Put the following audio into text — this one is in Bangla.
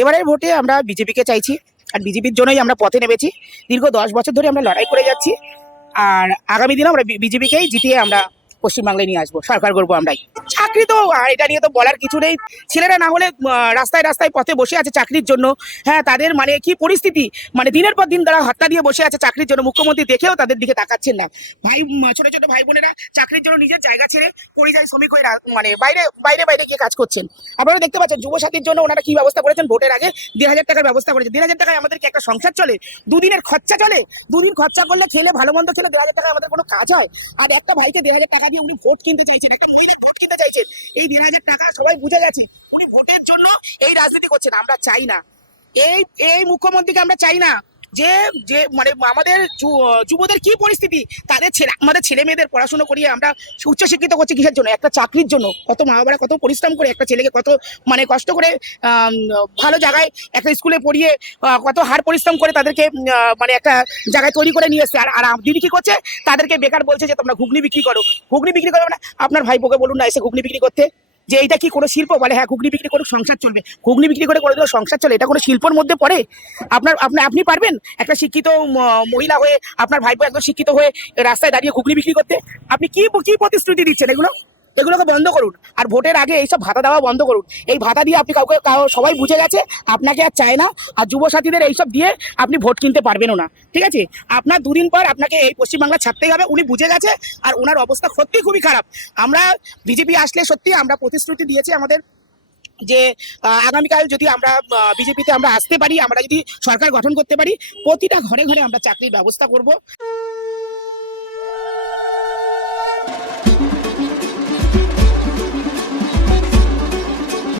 এবারের ভোটে আমরা বিজেপিকে চাইছি, আর বিজেপির জন্যই আমরা পথে নেমেছি। দীর্ঘ 10 বছর ধরে আমরা লড়াই করে যাচ্ছি, আর আগামী দিনে আমরা বিজেপিকেই জিতিয়ে আমরা পশ্চিমবাংলায় নিয়ে আসবো, সরকার করবো আমরাই। চাকরি তো এটা নিয়ে তো বলার কিছু নেই। ছেলেরা না হলে রাস্তায় রাস্তায় পথে বসে আছে চাকরির জন্য। হ্যাঁ, তাদের মানে কি পরিস্থিতি, মানে দিনের পর দিন তারা হত্যা দিয়ে বসে আছে চাকরির জন্য। মুখ্যমন্ত্রী দেখেও তাদের দিকে তাকাচ্ছেন না। ছোট ছোট ভাই বোনেরা চাকরির জন্য নিজের জায়গা ছেড়ে পরিযায়ী শ্রমিক হয়ে মানে বাইরে বাইরে বাইরে গিয়ে কাজ করছেন। আপনারা দেখতে পাচ্ছেন যুবসাথীর জন্য ওনারা কি ব্যবস্থা করেছেন। ভোটের আগে 1,000 টাকার ব্যবস্থা করেছে। 1,000 টাকায় আমাদেরকে একটা সংসার চলে, দুদিনের খরচা চলে। দুদিন খরচা করলে খেলে ভালো মন্দ খেলে 1,000 টাকা আমাদের কোনো কাজ হয়? আর একটা ভাইকে 1,000 টাকা দিয়ে উনি ভোট কিনতে চাইছেন, একটা মহিলা ভোট কিনতে চাইছেন। এই 1,000 টাকা সবাই বুঝে গেছে উনি ভোটের জন্য এই রাজনীতি করছেন। আমরা চাই না, এই এই মুখ্যমন্ত্রীকে আমরা চাই না। যে যে মানে আমাদের যুবদের কি পরিস্থিতি, তাদের আমাদের ছেলে মেয়েদের পড়াশোনা করিয়ে আমরা উচ্চশিক্ষিত করছি কিসের জন্য? একটা চাকরির জন্য। কত মা বাবারা কত পরিশ্রম করে একটা ছেলেকে কত মানে কষ্ট করে ভালো জায়গায় একটা স্কুলে পড়িয়ে কত হার পরিশ্রম করে তাদেরকে মানে একটা জায়গায় তৈরি করে নিয়ে এসছে। আর দিদি কি করছে? তাদেরকে বেকার বলছে যে তোমরা ঘুগনি বিক্রি করো। ঘুগনি বিক্রি করবে না? আপনার ভাইপোকে বলুন না এসে ঘুগনি বিক্রি করতে, যে এইটা কি কোনো শিল্প? বলে হ্যাঁ, ঘুগনি বিক্রি করে সংসার চলবে। ঘুগনি বিক্রি করে করে সংসার চলে, এটা কোনো শিল্পের মধ্যে পড়ে? আপনি পারবেন একটা শিক্ষিত মহিলা হয়ে, আপনার ভাইপো একজন শিক্ষিত হয়ে রাস্তায় দাঁড়িয়ে ঘুগনি বিক্রি করতে? আপনি কি কি প্রতিশ্রুতি দিচ্ছেন? এগুলোকে বন্ধ করুন। আর ভোটের আগে এইসব ভাতা দেওয়া বন্ধ করুন। এই ভাতা দিয়ে আপনি সবাই বুঝে গেছে আপনাকে আর চায় না। আর যুবসাথীদের এইসব দিয়ে আপনি ভোট কিনতে পারবেনও না, ঠিক আছে? আপনার দুদিন পর আপনাকে এই পশ্চিমবাংলা ছাড়তেই হবে, উনি বুঝে গেছে। আর ওনার অবস্থা সত্যি খুবই খারাপ। আমরা বিজেপি আসলে সত্যি আমরা প্রতিশ্রুতি দিয়েছি আমাদের যে আগামীকাল যদি আমরা বিজেপিতে আমরা আসতে পারি, আমরা যদি সরকার গঠন করতে পারি, প্রতিটা ঘরে ঘরে আমরা চাকরির ব্যবস্থা করব।